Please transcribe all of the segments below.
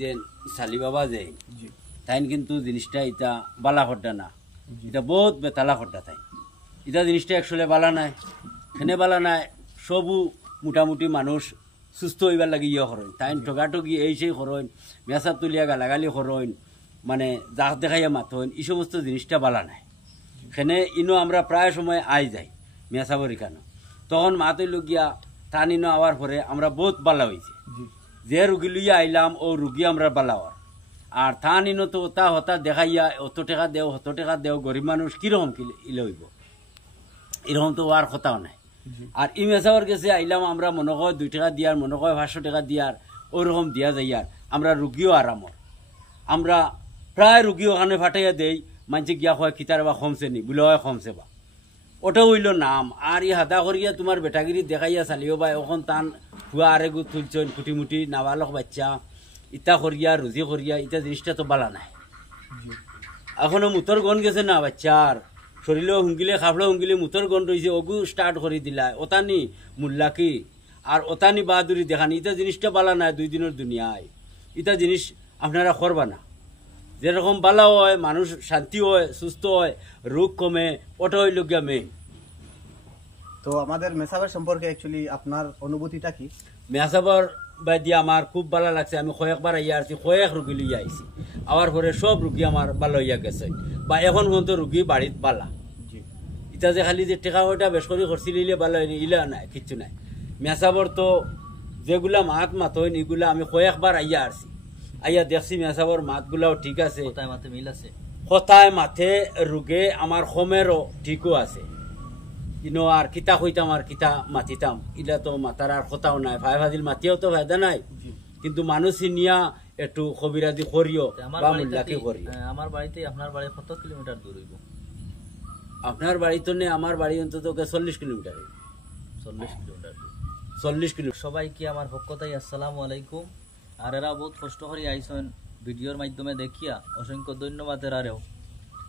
যে সালি বাবা যে তাই কিন্তু জিনিসটা এটা বালা খড্ডা না, এটা বহুত বেতালা খড্ডা তাই এটা জিনিসটা একচুয়ালি বালা নাই, সেনে বালা নাই। সবু মোটামুটি মানুষ সুস্থ হইবার লাগে ইয়ে করেন, তাই ঠগাঠগি এই সেই করেন, মেসাব তুলিয়া গালাগালি করেন, মানে জাক দেখাইয়া মাথন, এই সমস্ত জিনিসটা বালা নাই। সেনে ইনো আমরা প্রায় সময় আই যাই মেসাবর এখানে, তখন মাত হইল গিয়া টান ইনো আওয়ার পরে আমরা বহুত বালা হয়েছে। যে রুগী লইয়া আইলাম ও রুগী আমরা বালা হওয়ার, আর টান ইনো তো ওটা হতা দেখাইয়া অত টাকা দেও হত টাকা দেও, গরিব মানুষ কিরকম ইলে হইব, এরকম তো আর কথাও নাই। আর ই মেসাবর কাছে আইলাম আমরা মনে হয় 2 টাকা দিয়ার, মনে হয় 500 টাকা দিয়ার, ওরকম দিয়া যাইয়ার আমরা রুগীও আরামর। আমরা প্রায় রুগী ওখানে ফাটাইয়া দেই, মানছে গিয়া হয় কিতার বা কমছে নি বলে হয় কমছে বা, ওটা হইল নাম। আর ই হাদা করিয়া তোমার বেটাগিরি দেখাইয়া চালিও বা এখন টান ফুয়া আরেগু তুলছেন খুটিমুটি নাবালক বাচ্চা ইটা করিয়া রুজি করিয়া, ইটা জিনিসটা তো বালা নাই। এখনো মুতর গন গেছে না বাচ্চার শরীরেও হুঙ্গিলে খাফড়ে হুঙ্গিলে মুতর গন রয়েছে, ওগু স্টার্ট করে দিলা ওতানি মুল্লাকি আর ওতানি বাহাদুরি দেখানি, ইটা জিনিসটা বালা নাই 2 দিনের দুনিয়ায়। ইটা জিনিস আপনারা করবা না। যেরকম বালা হয়, মানুষ শান্তি হয়, সুস্থ হয়, রোগ কমে, ওটা হইল গিয়া মেইন। তো আমাদের মেসাবের সম্পর্কে অ্যাকচুয়ালি আপনার অনুভূতিটা কি? মেসাবর বাই দিয়ে আমার খুব ভালো লাগছে। আমি কয়েকবার আইয়া আসছি, কয়েক রুগী লইয়া আইছি, আওয়ার পরে সব রুগী আমার ভালো হইয়া গেছে, বা এখন পর্যন্ত রুগী বাড়িত বালা। ইটা যে খালি যে টেকা ওইটা বেশ করে খরচি লইলে ভালো হয়নি, ইলা নাই, কিচ্ছু নাই। মেসাবর তো যেগুলা মাত হইন এগুলা আমি কয়েকবার আইয়া আসছি, আইয়া দেখছি মেসাবর মাতগুলাও ঠিক আছে, কথায় মাথে রুগে আমার হোমেরও ঠিকও আছে। ইনো আর কিতা হইতাম আর কিতা মাতিতাম, ইলা তো মাতার আর কথাও নাই, ভাই ভাজিল মাতিও তো ফায়দা নাই, কিন্তু মানুষ নিয়া একটু কবিরাজি করিও বা মুল্লাকি করিও। আমার বাড়িতে আপনার বাড়ি কত কিলোমিটার দূর হইব? আপনার বাড়ি তো নেই, আমার বাড়ি অন্তত 40 কিলোমিটার। 40 কিলোমিটার? 40 কিলোমিটার। সবাইকে আমার পক্ষতাই আসসালামু আলাইকুম। আর এরা বহুত কষ্ট করে আইসেন ভিডিওর মাধ্যমে দেখিয়া, অসংখ্য ধন্যবাদ এরারেও।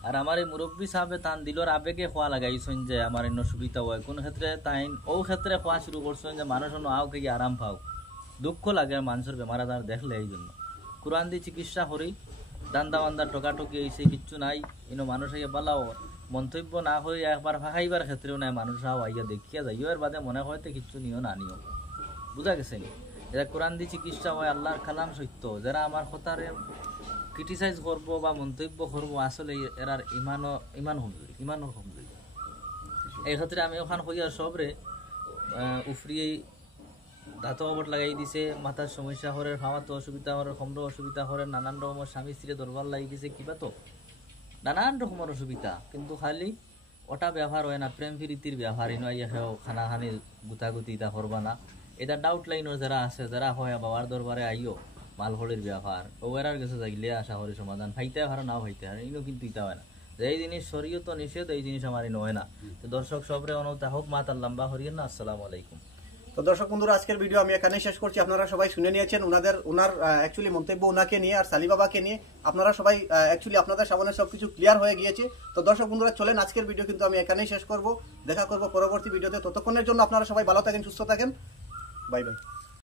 আর আমার এই মুরব্বী সাহেবে তান দিলর আবেগে খোয়া লাগাইছেন যে আমার এন্য সুবিধা হয়, কোন ক্ষেত্রে তাই ও ক্ষেত্রে খোয়া শুরু করছেন যে মানুষ আও কে আরাম পাও। দুঃখ লাগে মানুষের বেমার আজার দেখলে, এই জন্য কোরআন দিয়ে চিকিৎসা করি, দান্দা বান্দা টোকাটুকি এই কিচ্ছু নাই। ইনো মানুষ আইয়া বালাও মন্তব্য না হয়ে একবার ভাগাইবার ক্ষেত্রেও নাই, মানুষ আইয়া দেখিয়া যাইও, এর বাদে মনে হয় কিচ্ছু নিও না নিও। বুঝা গেছে নি? এরা কোরআন দিয়ে চিকিৎসা হয়, আল্লাহর কালাম সত্য। যারা আমার কথারে ক্রিটিসাইজ করবো বা মন্তব্য করবো, আসলে এরার ইমানও কমজোরি। এই ক্ষেত্রে আমি ওখান হইয়া সবরে উফরিয়ে ধাতো অবট লাগাই দিছে, মাথার সমস্যা হরে, খাওয়াতে অসুবিধা হরে, খমর অসুবিধা হরে, নানান রকমের স্বামী স্ত্রী দরবার লাগি দিছে, কিবা তো নানান রকমের অসুবিধা। কিন্তু খালি ওটা ব্যবহার হয় না, প্রেম প্রীতির ব্যবহার ইনো আইয়া খানা খানি গুতাগুতি ইটা করবা না। এটা ডাউট লাইনের যারা আছে, যারা হয় বাবার দরবারে আইও মালহড়ির ব্যবহার, ওয়ার কাছে যাইলে আশা করি সমাধান ফাইতে পারো, নাও ফাইতে পারো, ইনো কিন্তু ইটা হয় না। এই জিনিস শরীয়ত নিষেধ, এই জিনিস আমার ইনো হয় না। তো দর্শক সবরে অনুতা হোক, মাতার লম্বা হরিয়েন না। আসসালামু আলাইকুম। তো দর্শক বন্ধুরা, আজকের ভিডিও আমি এখানেই শেষ করছি। আপনারা সবাই শুনে নিয়েছেন ওনার অ্যাকচুয়ালি মন্তব্য ওনাকে নিয়ে আর সালি বাবাকে নিয়ে। আপনারা সবাই অ্যাকচুয়ালি আপনাদের সামনে সবকিছু ক্লিয়ার হয়ে গিয়েছে। তো দর্শক বন্ধুরা, চলেন আজকের ভিডিও কিন্তু আমি এখানেই শেষ করব। দেখা করব পরবর্তী ভিডিওতে। ততক্ষণের জন্য আপনারা সবাই ভালো থাকেন, সুস্থ থাকেন। Bye bye.